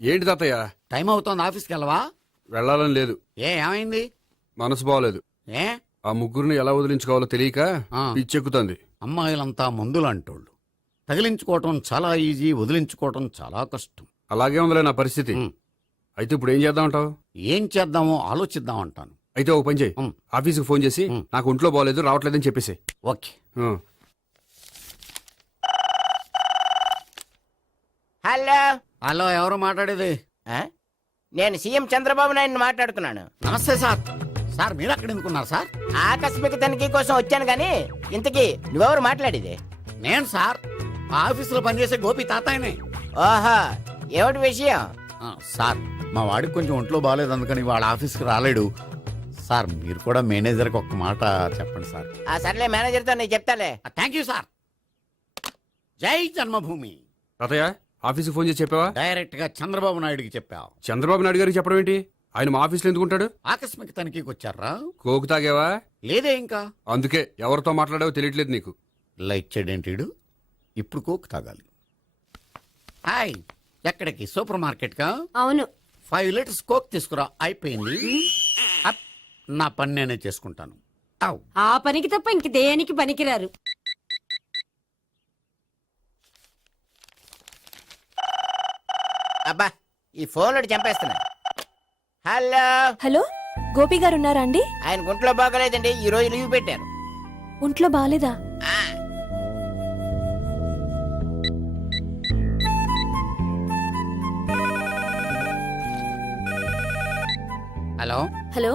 ఏంటి తాతయ్య? టైం అవుతోంది, ఆఫీస్కి వెళ్ళవా? వెళ్ళాలని లేదు. ఏమైంది? మనసు బాగోలేదు. ఏ ఆ ముగ్గురిని ఎలా వదిలించుకోవాలో తెలియక పిచ్చెక్కుతుంది. అమ్మాయిలంతా మందులాంటోళ్ళు. తగిలించుకోవటం చాలా ఈజీ, వదిలించుకోవటం చాలా కష్టం. అలాగే ఉందిలే నా పరిస్థితి. అయితే ఇప్పుడు ఏం చేద్దామంటావు? ఏం చేద్దామో ఆలోచిద్దాం అంటాను. అయితే ఒక పని చేయి, ఆఫీస్కి ఫోన్ చేసి నాకు ఒంట్లో బాగోలేదు, రావట్లేదని చెప్పేసి. ఓకే. హలో హలో, ఎవరు మాట్లాడేది? నేను సీఎం చంద్రబాబు నాయుడు మాట్లాడుతున్నాను. నమస్తే సార్. సార్ మీరు అక్కడ ఎందుకున్నారు సార్? ఆకస్మిక తనిఖీ కోసం వచ్చాను గాని ఇంతకీ నువ్వెవరు మాట్లాడేది? నేను సార్ ఆఫీసులో పనిచేసే గోపి తాతాయనే. ఓహో, ఏమిటి విషయం? సార్ మా వాడికి కొంచెం ఒంట్లో బాగాలేదు, అందుకని వాళ్ళ ఆఫీస్కి రాలేడు సార్. మీరు కూడా మేనేజర్కి ఒక్క మాట చెప్పండి సార్. సర్లే, మేనేజర్తో నేను చెప్తాలే. Thank you sir. జై జన్మభూమి. తాతయ్య ఆఫీస్కి ఫోన్ చేసి చెప్పావా? డైరెక్ట్ గా చంద్రబాబు నాయుడుకి చెప్పావు. చంద్రబాబు నాయుడు గారికి చెప్పడం ఏంటి? ఆయన మా ఆఫీస్లో ఎందుకుంటాడు? ఆకస్మిక తనిఖీకి వచ్చారా? కోకు తాగావా? లేదే ఇంకా. అందుకే ఎవరితో మాట్లాడావో తెలియట్లేదు నీకు. లైట్ చేయడేంటిడు? ఇప్పుడు కోక్ తాగాలి. హాయ్, ఎక్కడికి? సూపర్ మార్కెట్ కా? అవును. 5 లీటర్స్ కోక్ తీసుకురా. అయిపోయింది. అప్, నా పని నేనే చేసుకుంటాను. ఆ పనికి తప్ప ఇంక దేనికి పనికిరారు. అబ్బా, ఈ ఫోన్లో చంపేస్తున్నా. హలో హలో, గోపి గారు ఉన్నారా అండి? ఆయన గుంట్లో బాగలేదండి, ఈ రోజు లీవ్ పెట్టారు. ఒంట్లో బాగాలేదా? హలో హలో,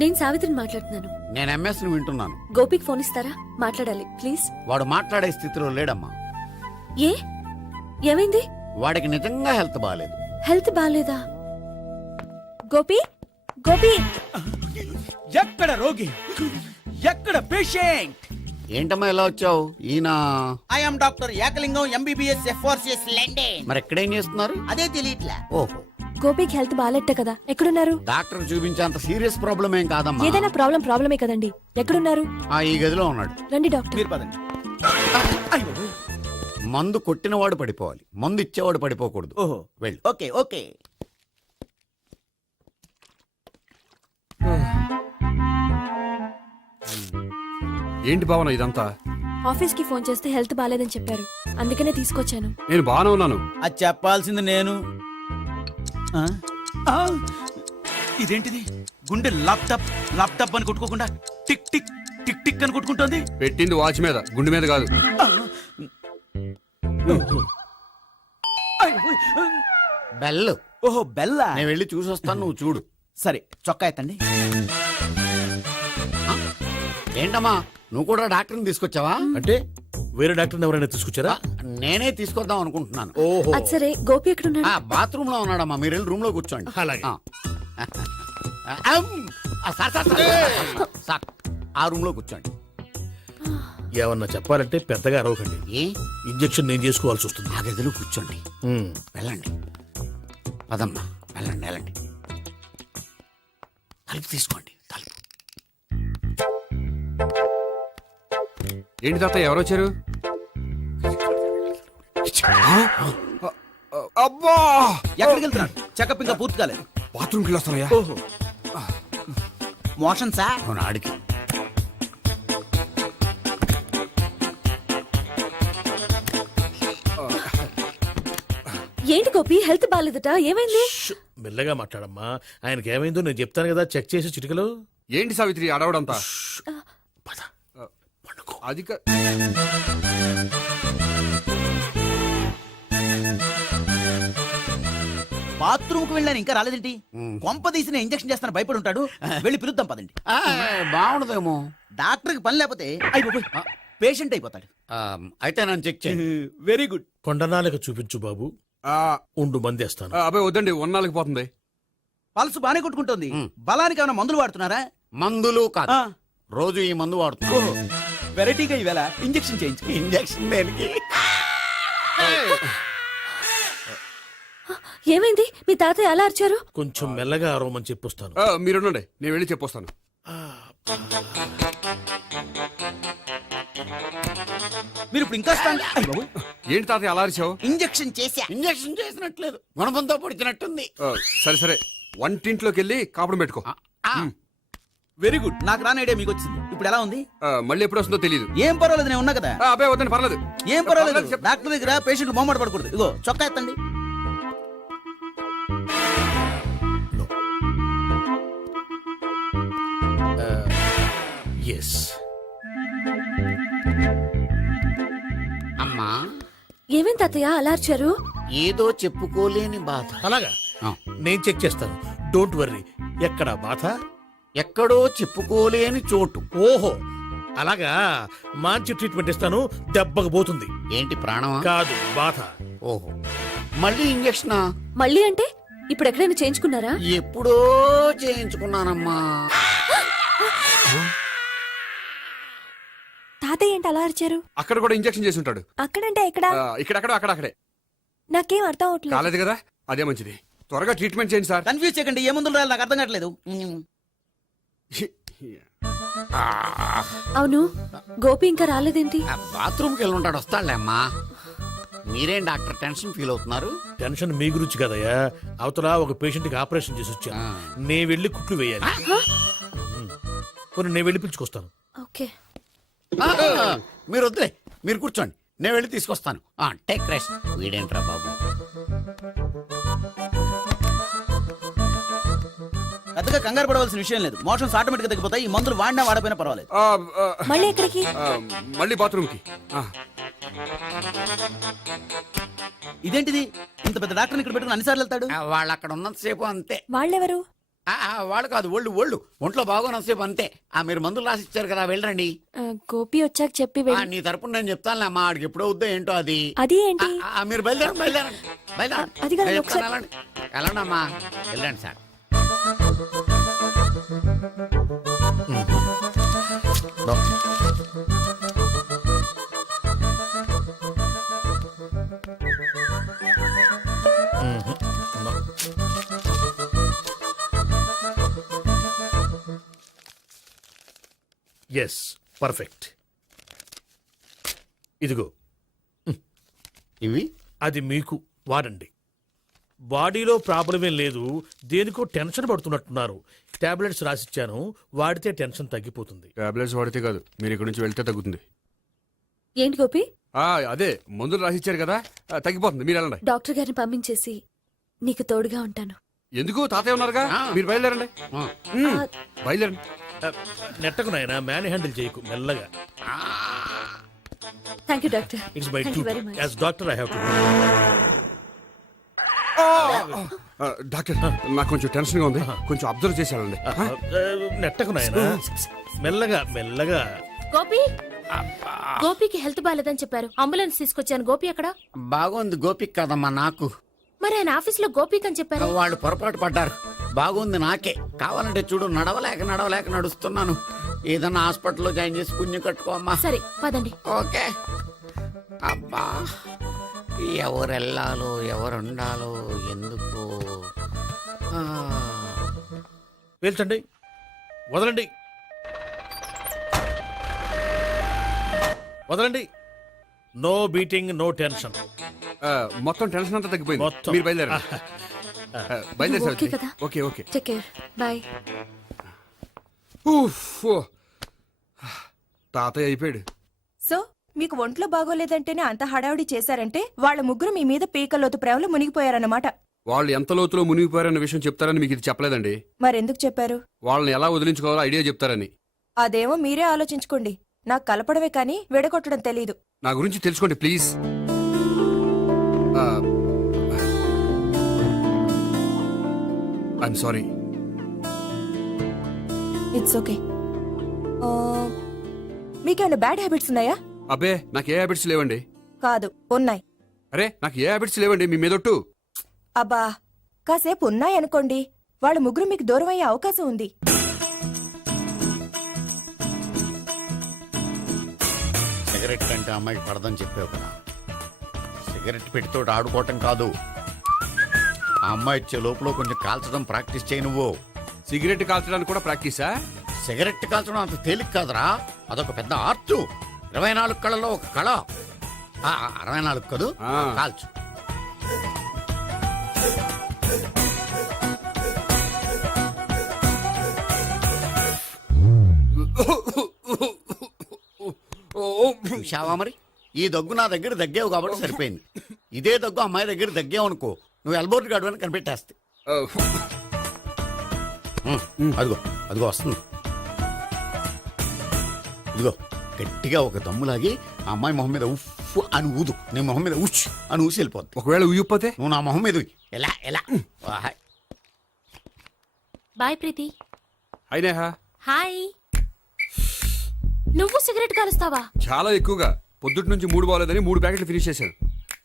నేను సావిత్రిని మాట్లాడుతున్నాను. నేను ఎంఎస్ ను వింటున్నాను. గోపికి ఫోన్ ఇస్తారా? మాట్లాడాలి ప్లీజ్. వాడు మాట్లాడే స్థితిలో లేడమ్మా. ఏ ఏమైంది? వాడికి నిజంగా హెల్త్ బాగాలేదు. హెల్త్ బాగాలేదా? గోపి గోపి. ఎక్కడ రోగి, ఎక్కడ పేషెంట్? ఏంటమ్మా ఇలా వచ్చావు? ఈయన I'm doctor Ekalingam, MBBS, FRCS London. మరి ఎక్కడేం చేస్తున్నారు? అదే తెలియట్లా. ఓహో, గోపికి హెల్త్ బాగాలెట్ట కదా, ఎక్కడున్నారు? డాక్టర్ చూపించేంత సీరియస్ ప్రాబ్లం ఏం కాదమ్మా. ఏదైనా ప్రాబ్లమే కదండి. ఎక్కడున్నారు? ఈ గదిలో ఉన్నాడు. రండి డాక్టర్. మీరు పదండి. మందు కొట్టినవాడు పడిపోవాలి, మందు ఇచ్చేవాడు పడిపోకూడదు. ఓహో, వెళ్ళు. Okay okay. ఏంటి భావన ఇదంతా? ఆఫీస్ కి ఫోన్ చేస్తే హెల్త్ బాగాలేదని చెప్పారు, అందుకనే తీసుకొచ్చాను. నేను బాగానే ఉన్నాను. అది చెప్పాల్సింది నేను. ఇదేంటిది? గుండె లాప్టాప్ లాప్టాప్ అని కొట్టుకోకుండా టిక్ టిక్ టిక్ టిక్ అని కొట్టుకుంటోంది. పెట్టింది వాచ్ మీద, గుండె మీద కాదు. బెల్. ఓహో, బెల్లా. నేను వెళ్ళి చూసొస్తాను, నువ్వు చూడు. సరే, చొక్కా ఎత్తండి. ఏంటమ్మా, నువ్వు కూడా డాక్టర్ని తీసుకొచ్చావా? అంటే వేరే డాక్టర్ ఎవరైనా తీసుకొచ్చారా? నేనే తీసుకొద్దాం అనుకుంటున్నాను. ఓహో, అది సరే, గోపి ఎక్కడున్నాడు? బాత్రూమ్ లో ఉన్నాడమ్మా, మీరు వెళ్ళి రూమ్ లో కూర్చోండి. అలాగే. సార్, ఆ రూమ్ లో కూర్చోండి. ఏమన్నా చెప్పాలంటే పెద్దగా అరవకండి. ఏ ఇంజెక్షన్ నేను చేసుకోవాల్సి వస్తుంది. ఆ గదిలో కూర్చోండి. వెళ్ళండి, పదమ్మా, వెళ్ళండి వెళ్ళండి. తలుపు తీసుకోండి, తలుపు. ఏంటి తాత, ఎవరు వచ్చారు? అబ్బా, ఎక్కడికి వెళ్తున్నాడు? చెకప్ ఇంకా పూర్తి కాలేదు. బాత్రూమ్కి వెళ్ళొస్తానయ్యా. ఓహో, మోషన్ సార్. అవును, ఆడికి. ఏంటి గోపి, హెల్త్ బాగాలేదట, ఏమైంది? మెల్లగా మాట్లాడమ్మా. ఆయనకి ఏమైందో నేను చెప్తాను కదా, చెక్ చేసి చిటికలో. ఏంటి సావిత్రి అడవడంతా? పద, పండుకో. అది బాత్రూమ్ కు వెళ్ళాను, ఇంకా రాలేదేంటి? కొంప తీసిన ఇంజక్షన్ చేస్తాను భయపడి ఉంటాడు. వెళ్ళి పిలుద్దాం పదండి. బాగుండదేమో. డాక్టర్ కి పని లేకపోతే పేషెంట్ అయిపోతాడు. అయితే నన్ను చెక్ చేయండి. Very good. కొండనాలకు చూపించు బాబు. ఉండు, మందేస్తాను. అబ్బాయి వద్దండి, ఉన్నాళ్ళకి పోతుంది. పల్సు బానే కొట్టుకుంటుంది. బలానికి ఏమైనా మందులు వాడుతున్నారా? మందులు కాదు, రోజు ఈ మందు వాడుతున్నా. వెరైటీగా ఈవేళ ఇంజక్షన్ చేయించు. ఇంజక్షన్ దేనికి? ఏమైంది? మీ తాతయ్య అలా అరిచారు? కొంచెం మెల్లగా అరవమని చెప్పొస్తాను. మీరుండండి, నేను వెళ్ళి చెప్పొస్తాను. మీరు ఇప్పుడు ఇంకా strong- అయ్ బాబోయ్. ఏంటి తాతయ్య అలా అరిచావు ఇంజెక్షన్ చేశా. ఇంజక్షన్ చేసినట్లేదు గుణపంతో పొడిచినట్టుంది. సరే సరే వంటింట్లోకి వెళ్ళి కాపుడు పెట్టుకో వెరీ గుడ్. నాకు రాని ఐడియా మీకు వచ్చింది. ఇప్పుడు ఎలా ఉంది? మళ్ళీ ఎప్పుడు వస్తుందో తెలియదు ఏం పర్వాలేదు, నేను ఉన్నా కదా. అబ్బాయి వద్దని పర్లేదు ఏం పర్వాలేదు. చెప్పు. డాక్టర్ దగ్గర పేషెంట్ మొహమాట పడకూడదు. ఇగో చొక్కా ఎత్తండి. ఎస్. అమ్మా ఏమేం తాతయ్య అలా అరిచారు? ఏదో చెప్పుకోలేని బాధ. అలాగా ఆ. నేను చెక్ చేస్తాను. Don't worry. ఎక్కడ బాధ? ఎక్కడో చెప్పుకోలేని చోటు. ఓహో అలాగా. మంచి ట్రీట్మెంట్ ఇస్తాను, దెబ్బకు పోతుంది. ఏంటి ప్రాణమా? కాదు, బాధ. ఓహో మళ్ళీ ఇంజక్షనా? మళ్ళీ అంటే ఇప్పుడు ఎక్కడైనా చేయించుకున్నారా? ఎప్పుడో చేయించుకున్నానమ్మా. తాతయ్య ఏంటి అలా అరిచారు? అక్కడ కూడా ఇంజెక్షన్ చేసి ఉంటాడు అక్కడంటే ఎక్కడ? ఇక్కడక్కడ అక్కడక్కడే నాకేం అర్థం అవట్లేదు. కాలేదు కదా అదే మంచిది త్వరగా ట్రీట్మెంట్ చేయండి సార్ కన్ఫ్యూజ్ చేయకండి. ఏ మందులు రాయాలి నాకు అర్థం కావట్లేదు. అవును, గోపి ఇంకా రాలేదేంటి? బాత్రూమ్కి వెళ్ళి ఉంటాడు, వస్తాడులే అమ్మా. మీరేం డాక్టర్ టెన్షన్ ఫీల్ అవుతున్నారు? టెన్షన్ మీ గురించి కదయ్యా. అవతల ఒక పేషెంట్ కి ఆపరేషన్ చేసి వచ్చాను. నే వెళ్ళి కుట్లు వేయాలి. నేను వెళ్ళి పిలుచుకొస్తాను. ఓకే. ఆ, మీరు వద్దులే, మీరు కూర్చోండి, నేను వెళ్ళి తీసుకొస్తాను. Take rest. వీడేంట్రా బాబు? పెద్దగా కంగారు పడవలసిన విషయం లేదు. మోషన్స్ ఆటోమేటిక్ గా తగ్గిపోతాయి. ఈ మందులు వాడినా వాడపోయినా పర్వాలేదు. మళ్ళీ ఎక్కడికి? మళ్ళీ బాత్రూమ్ కి ఇదేంటిది? ఇంత పెద్ద డాక్టర్ ఇక్కడ పెట్టుకుని అన్నిసార్లు వెళ్తాడు. వాళ్ళు అక్కడ ఉన్నంతసేపు అంతే. వాళ్ళెవరు? వాళ్ళు కాదు, ఒళ్ళు ఒంట్లో బాగోనంతసేపు అంతే. మీరు మందులు రాసి ఇచ్చారు కదా, వెళ్ళండి. గోపి వచ్చాక చెప్పి వెళ్ళి. నీ తరపున నేను చెప్తానులే అమ్మా, ఆడికి ఎప్పుడో వద్దో ఏంటో అది. అది ఏంటి? మీరు బయలుదేరండి అది కాదు, నేను ఒకసారి- చెప్తాను, వెళ్ళండి వెళ్ళండి అమ్మా, వెళ్ళండి సార్. Yes, perfect. ఇదిగో ఇవి అది మీకు వాడండి. బాడీలో ప్రాబ్లం ఏం లేదు, దేనికో టెన్షన్ పడుతున్నట్టున్నారు. టాబ్లెట్స్ రాసిచ్చాను, వాడితే టెన్షన్ తగ్గిపోతుంది. టాబ్లెట్స్ వాడితే కాదు మీరు ఇక్కడ నుంచి వెళ్తే తగ్గుతుంది ఏంటి గోపి? అదే మందులు రాసిచ్చారు కదా తగ్గిపోతుంది మీరు వెళ్ళండి డాక్టర్ గారిని పంపించేసి నీకు తోడుగా ఉంటాను. ఎందుకు తాతయ్య ఉన్నారుగా మీరు బయలుదేరండి బయలుదేరండి నెట్టకు నాయనా, మ్యాన్ హ్యాండిల్ చేయకు, మెల్లగా. Thank you doctor. It's my Thank you very duty much. As doctor. I have to. Doctor నాకు కొంచెం టెన్షన్ గా ఉంది, కొంచెం అబ్జర్వ్ చేసి వెళ్ళండి నెట్టకు నాయనా, మెల్లగా మెల్లగా. గోపి, గోపికి హెల్త్ బాలేదని చెప్పారు. అంబులెన్స్ తీసుకొచ్చాను. గోపి అక్కడ? బాగుంది గోపిక్ కదమ్మా, నాకు. మరి ఆయన ఆఫీస్ లో గోపిక్ అని చెప్పారు. వాళ్ళు పొరపాటు పడ్డారు. బాగుంది నాకే. కావాలంటే చూడు, నడవలేక నడుస్తున్నాను. ఏదన్నా హాస్పిటల్లో జాయిన్ చేసి పుణ్యం కట్టుకోమ్మా. సరే పదండి. ఓకే. అబ్బా, ఎవరెళ్ళాలో ఎవరుండాలో ఎందుకు. పీల్చండి, వదలండి, వదలండి. No beating, no tension. మొత్తం టెన్షన్ అంతా తగ్గిపోయింది మొత్తం. మీరు బయలుదేరండి బయలుదేరి ఓకే కదా? Okay okay take care. Bye. తాతయ్య అయిపోయాడు. సో మీకు ఒంట్లో బాగోలేదంటేనే అంత హడావుడి చేశారంటే వాళ్ళ ముగ్గురు మీ మీద పీకలోతు ప్రేమలో మునిగిపోయారన్నమాట. వాళ్ళు ఎంత లోతులో మునిగిపోయారన్న విషయం చెప్తారని మీకు ఇది చెప్పలేదండి. మరెందుకు చెప్పారు? వాళ్ళని ఎలా వదిలించుకోవాలో ఐడియా చెప్తారని. అదేమో మీరే ఆలోచించుకోండి. నాకు కలపడమే కానీ విడగొట్టడం తెలీదు. నా గురించి తెలుసుకోండి please. I'm sorry. It's okay. మీకేమైనా బ్యాడ్ హ్యాబిట్స్ ఉన్నాయా? అబ్బే నాకు ఏ హ్యాబిట్స్ లేవండి. కాదు, ఉన్నాయి. అరే నాకు ఏ హ్యాబిట్స్ లేవండి మీ మీదొట్టు. అబ్బా, కాసేపు ఉన్నాయనుకోండి, వాళ్ళ ముగ్గురు మీకు దూరం అయ్యే అవకాశం ఉంది. సిగరెట్ కంటే అమ్మాయికి పడదని చెప్పావు కదా. సిగరెట్ పెట్టితో ఆడుకోవటం కాదు, ఆ అమ్మాయి ఇచ్చే లోపల కొంచెం కాల్చడం ప్రాక్టీస్ చేయి నువ్వు. సిగరెట్ కాల్చడానికి కూడా ప్రాక్టీసా? సిగరెట్ కాల్చడం అంత తేలిక కాదురా, అదొక పెద్ద ఆర్ట్. 24 కళలో ఒక కళ. 64 కదూ ఆ. కాల్చు. చూశావా మరి ఈ దగ్గు నా దగ్గర దగ్గేవు కాబట్టి సరిపోయింది. ఇదే దగ్గు అమ్మాయి దగ్గర దగ్గేవు అనుకో, నువ్వు ఎల్బోర్డ్ గార్డు అని కనిపెట్టేస్తే. అదిగో అదిగో వస్తుంది. ఇదిగో గట్టిగా ఒక దమ్ములాగి ఆ అమ్మాయి మొహం మీద ఉఫ్ అని ఊదు, నీ మొహం మీద ఉచ్ అని ఊసి వెళ్ళిపోద్ది. ఒకవేళ ఉయ్యిపోతే నువ్వు నా మొహం మీద ఉయ్. ఎలా ఎలా వాహ్. బాయ్ ప్రీతి. అయినా హాయ్. నువ్వు సిగరెట్ కాలుస్తావా? చాలా ఎక్కువగా పొద్దుటి నుంచి 3 బాగోలేదని 3 ప్యాకెట్లు ఫినిష్ చేశాను.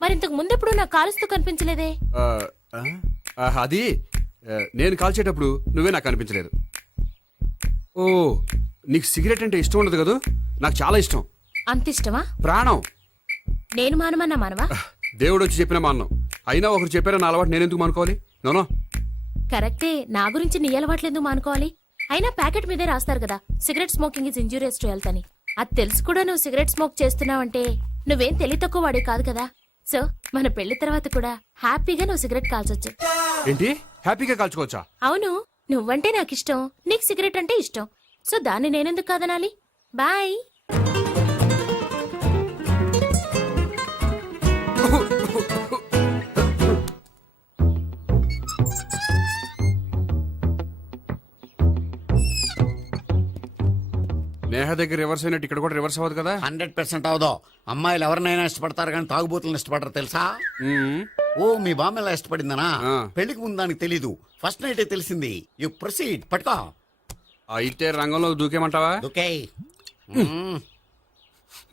మరి ఇంతకు ముందెప్పుడు నాకు కాలుస్తూ కనిపించలేదే? ఆ, అది నేను కాల్చేటప్పుడు నువ్వే నాకు అనిపించలేదు. ఓ, నీకు సిగరెట్ అంటే ఇష్టం ఉండదు కదా? నాకు చాలా ఇష్టం, అంత ఇష్టమా? ప్రాణం. నేను మానమన్నా మానవా? దేవుడు వచ్చి చెప్పిన మాన్నం. అయినా ఒకరు చెప్పారా నా అలవాటు నేను ఎందుకు మానుకోవాలి? నోనో. కరెక్టే, నా గురించి నీ అలవాట్లెందుకు మానుకోవాలి? అయినా ప్యాకెట్ మీదే రాస్తారు కదా, cigarette smoking is injurious to health అని. అది తెలుసు కూడా నువ్వు సిగరెట్ స్మోక్ చేస్తున్నావంటే నువ్వేం తెలివి తక్కువ వాడే కాదు కదా. సో మన పెళ్లి తర్వాత కూడా హ్యాపీగా నువ్వు సిగరెట్ కాల్చొచ్చు. ఏంటి, హ్యాపీగా కాల్చుకోవచ్చా? అవును, నువ్వంటే నాకు ఇష్టం, నీకు సిగరెట్ అంటే ఇష్టం. సో దాన్ని నేనెందుకు కాదనాలి? బాయ్. నేహ దగ్గర రివర్స్ అయినట్టు ఇక్కడ కూడా రివర్స్ అవ్వదు కదా? 100% అవదో. అమ్మాయిలు ఎవరినైనా ఇష్టపడతారు కానీ తాగుబోతులను ఇష్టపడరు తెలుసా? మ్మ్. ఓ, మీ బామ్మ ఎలా ఇష్టపడిందనా? ఆ. పెళ్లికి ముందు దానికి తెలీదు, ఫస్ట్ నైటే తెలిసింది. యు ప్రొసీడ్, పట్టుకో. అయితే రంగంలో దూకేమంటావా? ఓకే.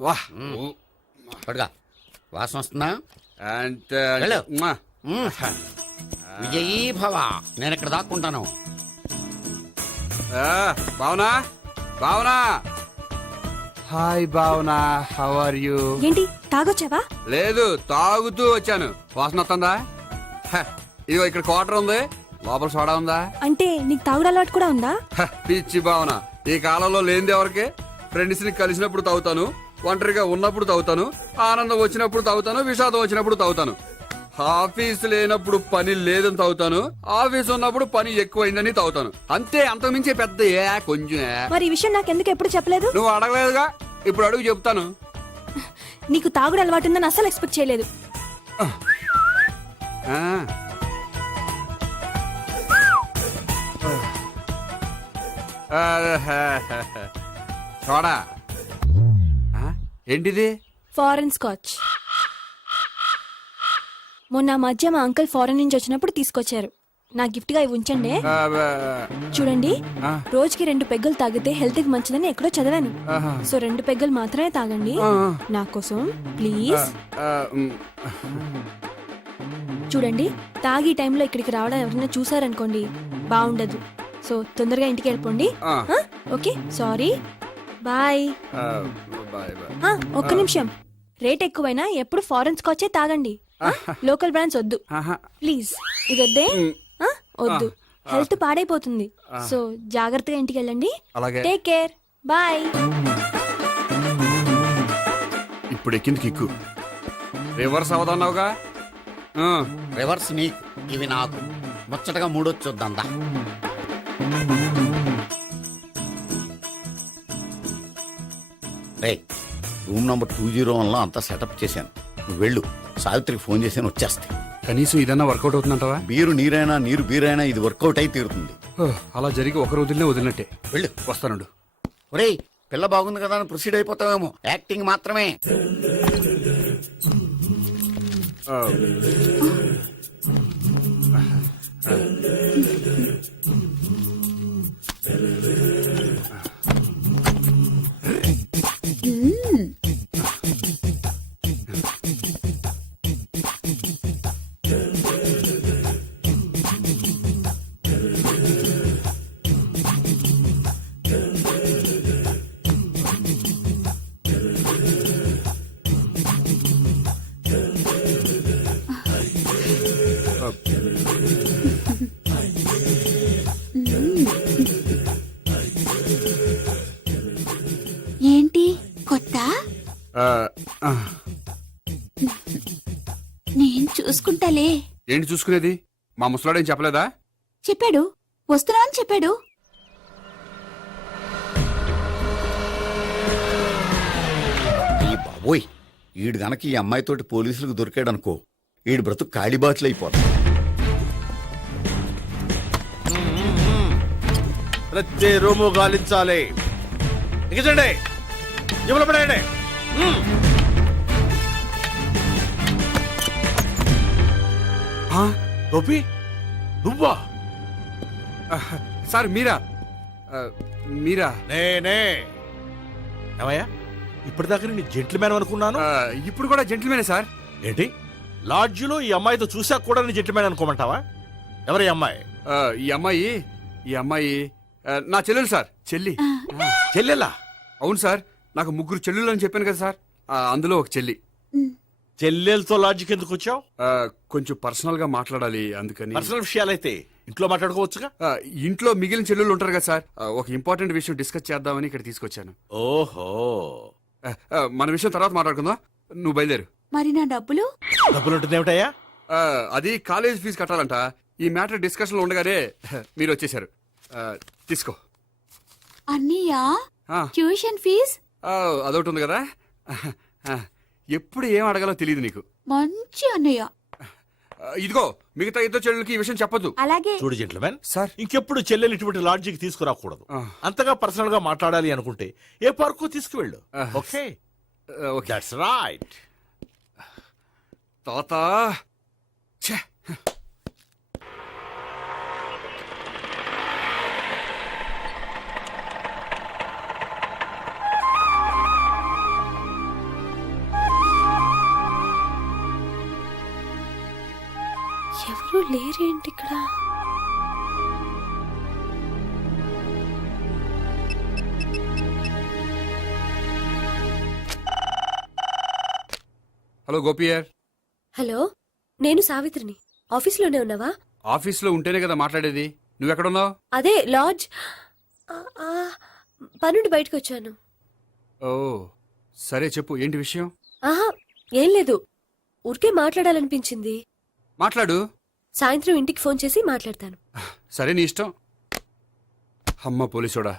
వాహ్. పట్టుకో. వాసన వస్తుందా? అంటే వెళ్ళు. మ్మా. విజయీ భవ. నేను ఇక్కడ దాక్కుంటాను. Bhavana, Bhavana. Hi Bhavana, how are you? ఏంటి తాగొచ్చావా? లేదు, తాగుతూ వచ్చాను. వాసన వస్తుందా? ఇదిగో ఇక్కడ క్వార్టర్ ఉంది, లోపల సోడా ఉందా? అంటే నీకు తాగుడు అలవాటు కూడా ఉందా? పిచ్చి భావన, ఈ కాలంలో లేనిది ఎవరికి? ఫ్రెండ్స్ ని కలిసినప్పుడు తాగుతాను, ఒంటరిగా ఉన్నప్పుడు తాగుతాను, ఆనందం వచ్చినప్పుడు తాగుతాను, విషాదం వచ్చినప్పుడు తాగుతాను. ఆఫీస్ లేనప్పుడు పని లేదని తాగుతాను, ఆఫీస్ ఉన్నప్పుడు పని ఎక్కువైందని తాగుతాను. అంతే, అంతకుమించే పెద్ద కొంచెం. మరి ఈ విషయం నాకెందుకు ఎప్పుడు చెప్పలేదు? నువ్వు అడగలేదుగా, ఇప్పుడు అడుగు చెప్తాను. నీకు తాగుడు అలవాటు ఉందని అసలు ఎక్స్పెక్ట్ చేయలేదు. ఆ. చూడా. ఏంటిది? Foreign scotch. మొన్న మధ్య మా అంకుల్ ఫారెన్ నుంచి వచ్చినప్పుడు తీసుకొచ్చారు. నా గిఫ్ట్ గా ఇవి ఉంచండి. చూడండి, రోజుకి 2 పెగ్గులు తాగితే హెల్త్ కి మంచిదని ఎక్కడో చదివాను. సో 2 పెగ్గులు మాత్రమే తాగండి నా కోసం ప్లీజ్. చూడండి, తాగి టైంలో ఇక్కడికి రావడం ఎవరైనా చూసారనుకోండి బాగుండదు. సో తొందరగా ఇంటికి వెళ్ళిపోండి. Okay, sorry, bye. ఒక్క నిమిషం, రేట్ ఎక్కువైనా ఎప్పుడు ఫారెన్ స్కాచే తాగండి. లోకల్ బ్రాండ్స్ వద్దు ప్లీజ్. ఇది వద్దే, వద్దు, హెల్త్ పాడైపోతుంది. సో జాగ్రత్తగా ఇంటికి వెళ్ళండి. Take care, bye. ఇప్పుడు ఎక్కింది కిక్కు. రివర్స్ అవదన్నావుగా? రివర్స్ నీకు, ఇవి నాకు. ముచ్చటగా మూడొచ్చొద్దా? రే, రూమ్ నంబర్ 201లో అంతా సెటప్ చేశాను. నువ్వు వెళ్ళు, సావిత్రికి ఫోన్ చేశాను, వచ్చేస్తాయి. కనీసం ఇదన్నా వర్కౌట్ అవుతుందంటావా? బీరు నీరైనా నీరు బీరైనా ఇది వర్కౌట్ అయి తీరుతుంది. అలా జరిగి ఒకరు వదిలినట్టే. వెళ్ళు, వస్తానుండు. ఒరేయ్, పిల్ల బాగుంది కదా అని ప్రొసీడ్ అయిపోతావేమో, యాక్టింగ్ మాత్రమే. ఏంటి చూసుకునేది? మా ముసలాడేం చెప్పలేదా? చెప్పాడు, వస్తున్నా అని చెప్పాడు. ఈ బాబోయ్, ఈడు గనక ఈ అమ్మాయితోటి పోలీసులకు దొరికాడనుకో, ఈడు బ్రతుకు కాళీబాట్లు అయిపోతుంది. ప్రతి రూము గాలించాలి. ఎక్కించండి, జబ్బులు పడేయండి. ఆ, గోపి, నువ్వా? సార్ మీరా? మీరా? నేనే. ఏమయ్యా, ఇప్పటిదాకా నేను జెంట్లమ్యాన్ అనుకున్నాను. ఇప్పుడు కూడా జెంటిల్మేనే సార్. ఏంటి, లాడ్జిలో ఈ అమ్మాయితో చూసాక కూడా నేను జెంట్లమ్యాన్ అనుకోమంటావా? ఎవరి అమ్మాయి? ఈ అమ్మాయి నా చెల్లెలు సార్. చెల్లి. చెల్లెలా? అవును సార్, నాకు 3 చెల్లెలు అని చెప్పాను కదా సార్, అందులో ఒక చెల్లి. చెల్లెలతో లాడ్జికి ఎందుకు వచ్చావు? కొంచెం పర్సనల్ గా మాట్లాడాలి అందుకని. పర్సనల్ విషయాలైతే ఇంట్లో మాట్లాడుకోవచ్చుగా. ఇంట్లో మిగిలిన చెల్లెళ్ళు ఉంటారు కదా సార్, ఒక ఇంపార్టెంట్ విషయం డిస్కస్ చేద్దామని ఇక్కడ తీసుకొచ్చాను. ఓహో, మన విషయం తర్వాత మాట్లాడుకుందాం, నువ్వు బయలుదేరు. మరి నా డబ్బులు? డబ్బులు ఉంటుంది ఏమిటయ్యా? అది కాలేజ్ ఫీజు కట్టాలంట. ఈ మ్యాటర్ డిస్కషన్ లో ఉండగానే మీరు వచ్చేసారు. తీసుకో. అన్నయ్యా, ఆ, ట్యూషన్ ఫీజ్ అదొకటి ఉంది కదా. ఎప్పుడు ఏం అడగాలో తెలియదు నీకు. మంచి అన్నయ్య. ఇదిగో, మిగతా ఇద్దరు చెల్లెలకి ఈ విషయం చెప్పొద్దు. అలాగే. చూడు జెంట్లమెన్, సార్. ఇంకెప్పుడు చెల్లెలు ఇటువంటి లాడ్జికి తీసుకురాకూడదు. అంతగా పర్సనల్ గా మాట్లాడాలి అనుకుంటే ఏ పార్కు తీసుకువెళ్ళు. Okay, okay. That's right. తాత. ఛే. ఎవరు లేరేంటి ఇక్కడ? హలో గోపియర్. హలో, నేను సావిత్రిని. ఆఫీస్లోనే ఉన్నావా? ఆఫీస్లో ఉంటేనే కదా మాట్లాడేది. నువ్వెక్కడున్నావు? అదే లాడ్జ్. పనుండి బయటకు వచ్చాను. ఓ సరే, చెప్పు, ఏంటి విషయం? ఆహా, ఏం లేదు, ఊరికే మాట్లాడాలనిపించింది. మాట్లాడు. సాయంత్రం ఇంటికి ఫోన్ చేసి మాట్లాడతాను. సరే, నీ ఇష్టం. అమ్మ పోలీసోడా,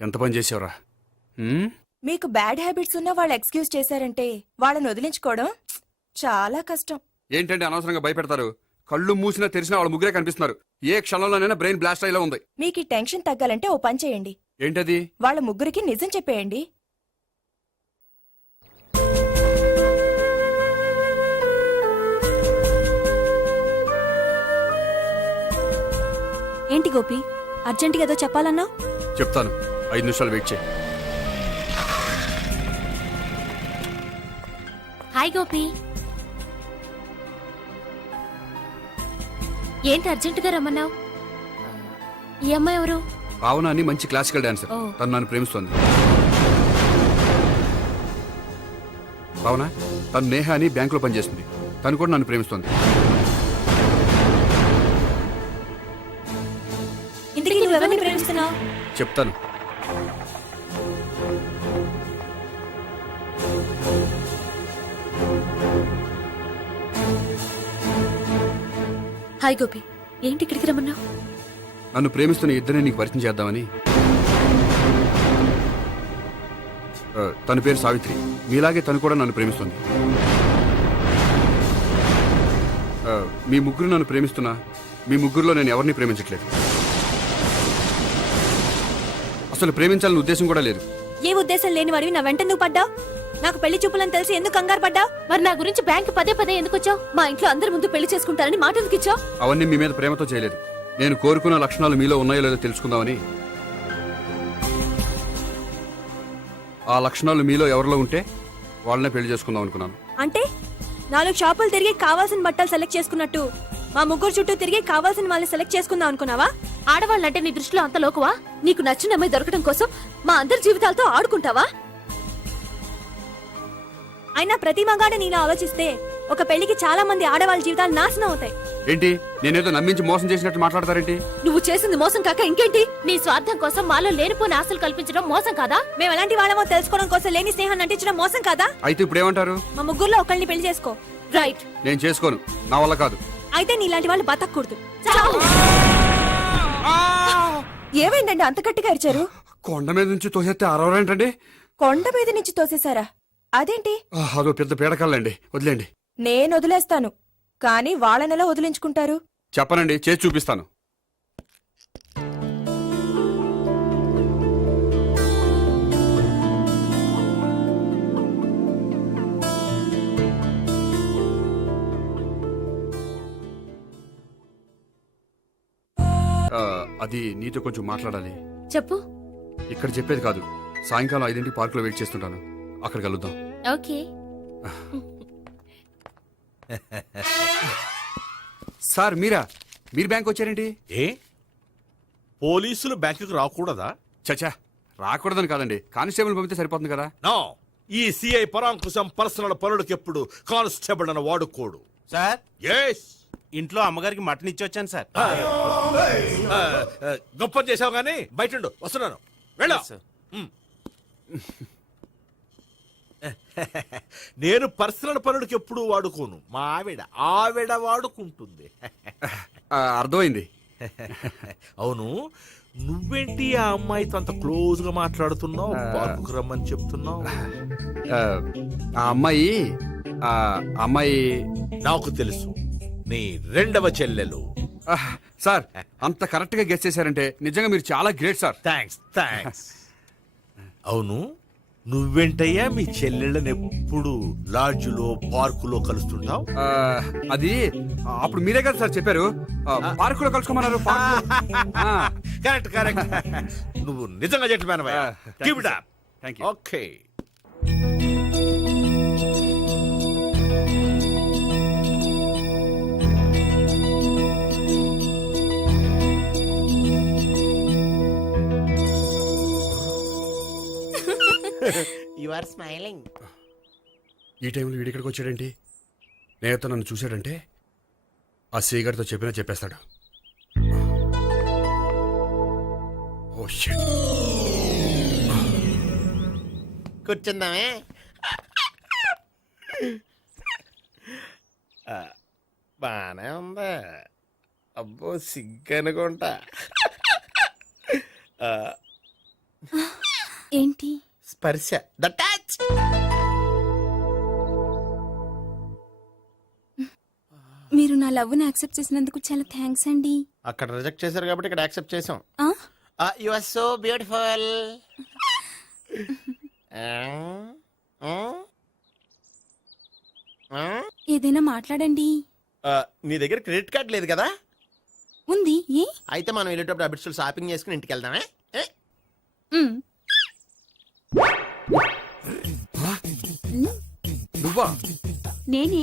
ఎంత పని చేసావురా. మీకు బ్యాడ్ హ్యాబిట్స్ ఉన్న వాళ్ళు ఎక్స్క్యూజ్ చేశారంటే వాళ్ళని వదిలించుకోవడం చాలా కష్టం. ఏంటంటే అనవసరంగా భయపెడతారు. కళ్ళు మూసినా తెరిచినా వాళ్ళ ముగ్గురే కనిపిస్తున్నారు. ఏ క్షణంలోనైనా బ్రెయిన్ బ్లాస్ట్ అయ్యేలా ఉంది. మీకు ఈ టెన్షన్ తగ్గాలంటే ఓ పని చేయండి. ఏంటది? వాళ్ళ ముగ్గురికి నిజం చెప్పేయండి. ఏంటి గోపి, అర్జెంటుగా ఏదో చెప్పాలన్నావు? చెప్తాను, 5 నిమిషాలు వెయిట్ చేయి. హాయ్ గోపి. ఏంటి అర్జెంటుగా రమ్మన్నావు? ఈ అమ్మాయి ఎవరు? భావన అని మంచి క్లాసికల్ డాన్సర్. ఓ. తను నన్ను ప్రేమిస్తోంది. భావన, తను నేహ అని బ్యాంకులో పనిచేస్తుంది. తను కూడా నన్ను ప్రేమిస్తోంది. ఇంతకీ నువ్వెవరిని ప్రేమిస్తున్నావు? చెప్తాను. హాయ్ గోపి, ఏంటి ఇక్కడికి రమ్మన్నావు? నన్ను ప్రేమిస్తున్న ఇద్దరిని నీకు పరిచయం చేద్దామని. తన పేరు సావిత్రి. మీలాగే తను కూడా నన్ను ప్రేమిస్తుంది. మీ ముగ్గురు నన్ను ప్రేమిస్తున్నా, మీ ముగ్గురులో నేను ఎవరిని ప్రేమించట్లేదు. అసలు ప్రేమించాలని ఉద్దేశం కూడా లేదు. ఏ ఉద్దేశం లేని వాడివి నా వెంట నువ్వు పడ్డావు? నాకు పెళ్లి చూపులని తెలిసి ఎందుకు కంగారు పడ్డావు? మరి నా గురించి బ్యాంక్ పదే పదే ఎందుకు వచ్చావు? మా ఇంట్లో అందరి ముందు పెళ్లి చేసుకుంటారని మాట ఎందుకు ఇచ్చావు? అవన్నీ మీ మీద ప్రేమతో చేయలేదు. నేను కోరుకున్న లక్షణాలు మీలో ఉన్నాయో లేదో తెలుసుకుందామని. ఆ లక్షణాలు మీలో ఎవరిలో ఉంటే వాళ్ళనే పెళ్లి చేసుకుందాం అనుకున్నాను. అంటే 4 షాపులు తిరిగి కావాల్సిన బట్టలు సెలెక్ట్ చేసుకున్నట్టు మా ముగ్గురు చుట్టూ తిరిగి కావాల్సిన వాళ్ళని సెలెక్ట్ చేసుకుందాం అనుకున్నావా? ఆడవాళ్ళంటే నీ దృష్టిలో అంత లోకువా? నీకు నచ్చిన అమ్మాయి దొరకడం కోసం మా అందరి జీవితాలతో ఆడుకుంటావా? అయినా ప్రతి మగాడు నీలా ఆలోచిస్తే ఒక పెళ్లికి చాలా మంది ఆడవాళ్ళ జీవితాలు నాశనం అవుతాయి. ఏంటి, నేనేదో నమ్మించి మోసం చేసినట్టు మాట్లాడతారేంటి? నువ్వు చేసింది మోసం కాక ఇంకేంటి? నీ స్వార్థం కోసం మాలో లేనిపోని ఆశలు కల్పించడం మోసం కాదా? మేము ఎలాంటి వాళ్ళమో తెలుసుకోవడం కోసం లేని స్నేహాన్ని నటించడం మోసం కాదా? అయితే ఇప్పుడు ఏమంటారు? మా ముగ్గురులో ఒకళ్ళని పెళ్లి చేసుకో. రైట్. నేను చేసుకోను, నా వల్ల కాదు. అయితే నీలాంటి వాళ్ళు బతకూడదు. ఏమైందండి అంత గట్టిగా అరిచారు? కొండ మీద నుంచి తోసేస్తే అరవరేంటండి? కొండ మీద నుంచి తోసేశారా? అదేంటి? అదో పెద్ద పీడకల్లండి, వదిలేండి. నేను వదిలేస్తాను, కానీ వాళ్ళనెలా వదిలించుకుంటారు? చెప్పనండి, చేసి చూపిస్తాను. అది నీతో కొంచెం మాట్లాడాలి. చెప్పు. ఇక్కడ చెప్పేది కాదు, సాయంకాలం 5 పార్కులో వెయిట్ చేస్తుంటాను, అక్కడ కలుద్దాం. ఓకే. సార్ మీరా? మీరు బ్యాంక్ వచ్చారేంటి? ఏ పోలీసులు బ్యాంకుకు రాకూడదా? చచ్చా, రాకూడదని కాదండి, కానిస్టేబుల్ పంపితే సరిపోతుంది కదా. నో, ఈ సిఐ పరాంకుశం పర్సనల్ పనులకు ఎప్పుడు కానిస్టేబుల్ అని వాడుకోడు. సార్, ఎస్, ఇంట్లో అమ్మగారికి మటన్ ఇచ్చి వచ్చాను సార్. గొప్ప చేసావు గానీ బయట వస్తున్నాను, వెళ్ళా. సార్. నేను పర్సనల్ పనులకు ఎప్పుడు వాడుకోను, మా ఆవిడ వాడుకుంటుంది. అర్థమైంది. అవును, నువ్వేంటి ఆ అమ్మాయితో అంత క్లోజ్ గా మాట్లాడుతున్నావు? పార్కుకు రమ్మని చెప్తున్నావు. ఆ అమ్మాయి నాకు తెలుసు, నీ రెండవ చెల్లెలు. సార్, అంత కరెక్ట్ గా గెస్ చేశారంటే నిజంగా మీరు చాలా గ్రేట్ సార్. థ్యాంక్స్. అవును, నువ్వేంటయ్యా మీ చెల్లెళ్ళని ఎప్పుడు లాడ్జ్లో పార్కులో కలుస్తుంటావు? అది అప్పుడు మీరే కదా సార్ చెప్పారు, పార్కులో కలుసుకోమన్నారు. కరెక్ట్. నువ్వు నిజంగా gentleman. Keep it up. Thank you. Okay. You are smiling. ఈ టైంలో వీడి ఇక్కడికి వచ్చాడేంటి? నేత నన్ను చూశాడంటే ఆ సీగారితో చెప్పినా చెప్పేస్తాడు. Oh shit. కూర్చుందామే. బానే ఉందా? అబ్బో సిగ్గనుకుంటా. ఏంటి? స్పర్శ, ద టచ్. మీరు నా లవ్ని యాక్సెప్ట్ చేసినందుకు చాలా థ్యాంక్స్ అండి. అక్కడ రిజెక్ట్ చేశారు కాబట్టి ఇక్కడ యాక్సెప్ట్ చేసాం. You are so beautiful. ఏదైనా మాట్లాడండి. నీ దగ్గర క్రెడిట్ కార్డ్ లేదు కదా? ఉంది. ఏ? అయితే మనం వెళ్ళేటప్పుడు అబిడ్స్ షాపింగ్ చేసుకుని ఇంటికి వెళ్దామే. నువ్వా? నేనే.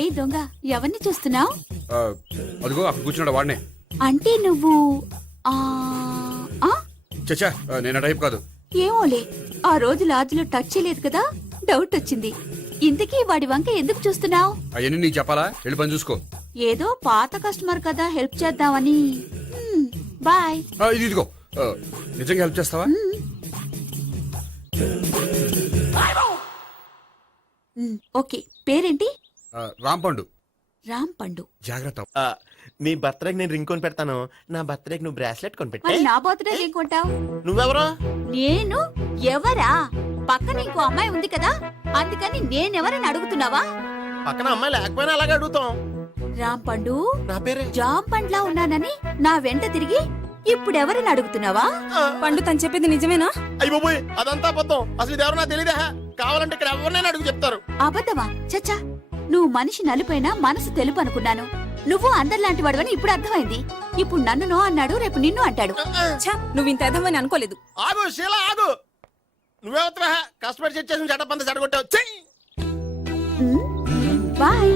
ఏ దొంగ, ఎవరిని చూస్తున్నావు? అదిగో అక్కడ కూర్చున్నాడు, వాడినే. అంటే నువ్వు చచ్చా, నేను ఆ టైప్ కాదు. ఏమోలే, ఆ రోజు లాడ్జ్లో టచ్ చేయలేదు కదా, డౌట్ వచ్చింది. ఇంతకీ వాడి వంక ఎందుకు చూస్తున్నావు? అవన్నీ నీకు చెప్పాలా? వెళ్ళి పని చూసుకో. ఏదో పాత కస్టమర్ కదా, హెల్ప్ చేద్దామని. బాయ్. ఇదిగో, నిజంగా హెల్ప్ చేస్తావా? ఓకే. పేరేంటి? రాంపండు. రాంపండు. జాగ్రత్త. నీ బర్త్డేకి నేను రింగ్ కొని పెడతాను, నా బర్త్డేకి నువ్వు బ్రాస్లెట్ కొని మరి పెట్టే. నా బర్త్డే ఏం కొంటావు? నువ్వెవరో? నేను ఎవరా? పక్కన ఇంకో అమ్మాయి ఉంది కదా, అందుకని నేనెవరని అడుగుతున్నావా? పక్కన అమ్మాయి లేకపోయినా అలాగే అడుగుతాం. రాంపండు, నా పేరే జామ్ పండ్లా ఉన్నానని నా వెంట తిరిగి ఇప్పుడెవరని అడుగుతున్నావా? పండు తను చెప్పేది నిజమేనా? అయ్యి బాబోయ్, అదంతా అబద్ధం. అసలు ఇది ఎవరో నాకు తెలియదా? కావాలంటే ఇక్కడ ఎవరినైనా అడుగు చెప్తారు. అబద్ధమా? చచ్చా, నువ్వు మనిషి నలుపైనా మనసు తెలుపు అనుకున్నాను. నువ్వు అందరిలాంటి వాడువని ఇప్పుడు అర్థమైంది. ఇప్పుడు నన్ను నో అన్నాడు, రేపు నిన్ను అంటాడు. నువ్వు ఇంత ఎదవని అనుకోలేదు. ఆగు శీల, ఆగు. నువ్వేవత్తవా? కష్టపడి సెట్ చేసి చెడ్డ పంత చెడగొట్టావు. Bye.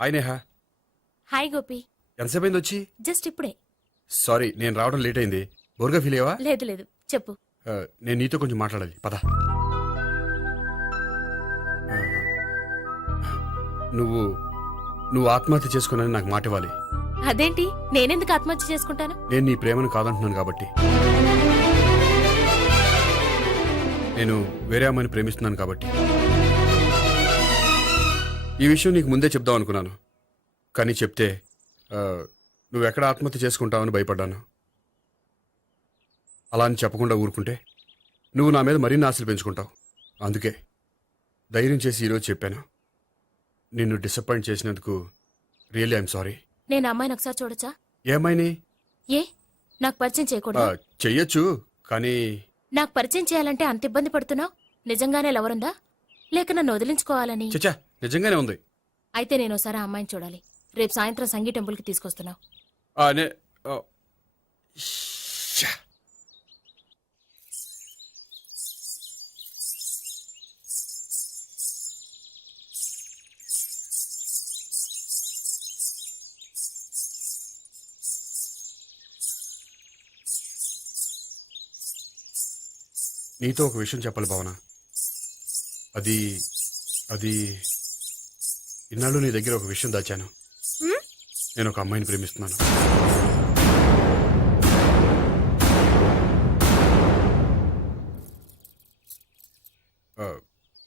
Hi Neha. Hi Gopi. ఎంతసేపు అయింది వచ్చి? జస్ట్ ఇప్పుడే. సారీ, నేను రావడం లేట్ అయింది. బోర్గా ఫీల్ అయ్యావా? లేదు, చెప్పు. నేను నీతో కొంచెం మాట్లాడాలి, పద. నువ్వు ఆత్మహత్య చేసుకున్నానని నాకు మాట ఇవ్వాలి. అదేంటి, నేనెందుకు ఆత్మహత్య చేసుకుంటాను? నేను నీ ప్రేమను కాదంటున్నాను కాబట్టి. నేను వేరే అమ్మాయిని ప్రేమిస్తున్నాను కాబట్టి. ఈ విషయం నీకు ముందే చెప్దాం అనుకున్నాను, కానీ చెప్తే నువ్వెక్కడ ఆత్మహత్య చేసుకుంటావని భయపడ్డాను. అలా అని చెప్పకుండా ఊరుకుంటే నువ్వు నా మీద మరిన్ని ఆశలు పెంచుకుంటావు. అందుకే ధైర్యం చేసి ఈరోజు చెప్పాను. నిన్ను డిసప్పాయింట్ చేసినందుకు రియల్లీ ఐఎమ్ సారీ. నేను అమ్మాయిని ఒకసారి చూడొచ్చా? ఏమైనా ఏ నాకు పరిచయం చేయకూడదు? చెయ్యొచ్చు, కానీ నాకు పరిచయం చేయాలంటే అంత ఇబ్బంది పడుతున్నావు? నిజంగానే లవరుందా లేక నన్ను వదిలించుకోవాలని? చచ్చా నిజంగానే ఉంది. అయితే నేను ఒకసారి ఆ అమ్మాయిని చూడాలి. రేపు సాయంత్రం సంగీ టెంపుల్కి తీసుకొస్తున్నావు. శ్శా. నీతో ఒక విషయం చెప్పాలి భావన. అది అది ఇన్నాళ్ళు నీ దగ్గర ఒక విషయం దాచాను. నేను ఒక అమ్మాయిని ప్రేమిస్తున్నాను.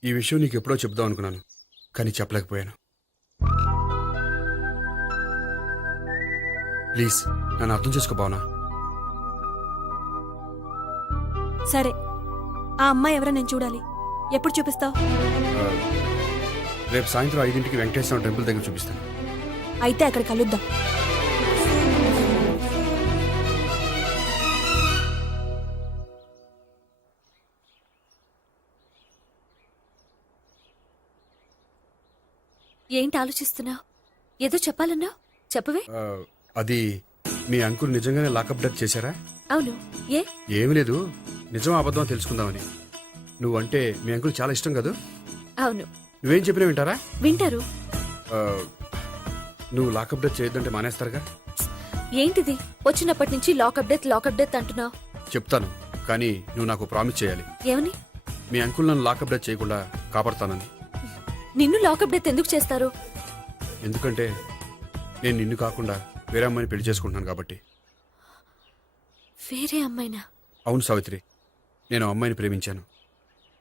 ఈ విషయం నీకు ఎప్పుడో చెప్దాం అనుకున్నాను, కానీ చెప్పలేకపోయాను. ప్లీజ్ నన్ను అర్థం చేసుకో భావన. సరే, ఆ అమ్మాయి ఎవరో నేను చూడాలి. ఎప్పుడు చూపిస్తావు? రేపు సాయంత్రం 5ంటికి వెంకటేశ్వర టెంపుల్ దగ్గర చూపిస్తాను. అయితే అక్కడ కలుద్దాం. ఏంటి ఆలోచిస్తున్నావు? ఏదో చెప్పాలన్నావు, చెప్పవే. అది మీ అంకుల్ నిజంగానే లాకప్ డెత్ చేశారా? అవును. ఏ? ఏమీ లేదు, నిజం అబద్ధం తెలుసుకుందామని. నువ్వంటే మీ అంకుల్ చాలా ఇష్టం కదా? అవును. నువ్వేం చెప్పినా వింటారా? వింటారు. నువ్వు లాకప్ డెత్ చేయొద్దంటే మానేస్తారుగా? ఏంటిది వచ్చినప్పటి నుంచి లాకప్ డెత్ అంటున్నావు? చెప్తాను, కానీ నువ్వు నాకు ప్రామిస్ చేయాలి. ఏమని? మీ అంకుల్ నన్ను లాకప్ డెత్ చేయకుండా కాపాడుతానని. నిన్ను లాకప్ డెత్ ఎందుకు చేస్తారు? ఎందుకంటే నేను నిన్ను కాకుండా వేరే అమ్మాయిని పెళ్లి చేసుకుంటున్నాను కాబట్టి. వేరే అమ్మాయినా? అవును సావిత్రి, నేను ఆ అమ్మాయిని ప్రేమించాను.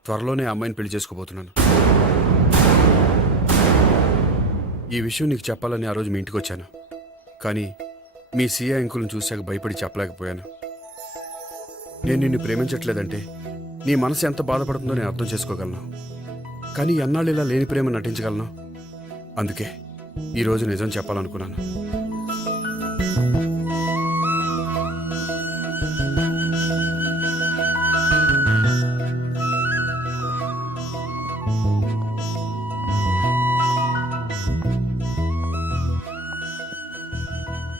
త్వరలోనే ఆ అమ్మాయిని పెళ్లి చేసుకోబోతున్నాను. ఈ విషయం నీకు చెప్పాలని ఆ రోజు మీ ఇంటికి వచ్చాను, కానీ మీ సీఏ అంకుల్ని చూశాక భయపడి చెప్పలేకపోయాను. నేను నిన్ను ప్రేమించట్లేదంటే నీ మనసు ఎంత బాధపడుతుందో నేను అర్థం చేసుకోగలను, కానీ ఎన్నాళ్ళు ఇలా లేని ప్రేమ నటించగలను? అందుకే ఈరోజు నిజం చెప్పాలనుకున్నాను.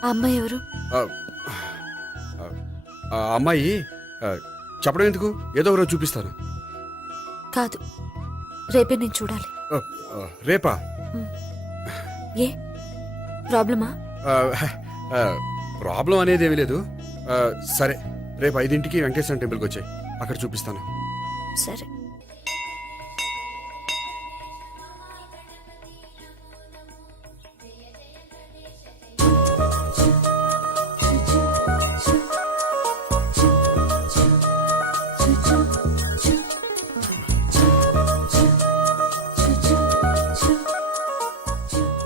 ఆ అమ్మాయి ఎవరు? ఆ అమ్మాయి చెప్పడం ఎందుకు, ఏదో ఒకరోజు చూపిస్తాను. కాదు, రేపే నేను చూడాలి. రేపా? ఏ ప్రాబ్లమా? ప్రాబ్లం అనేది ఏమీ లేదు. సరే, రేపు 5ంటికి వెంకటేశ్వర టెంపుల్కి వచ్చాయి, అక్కడ చూపిస్తాను. సరే.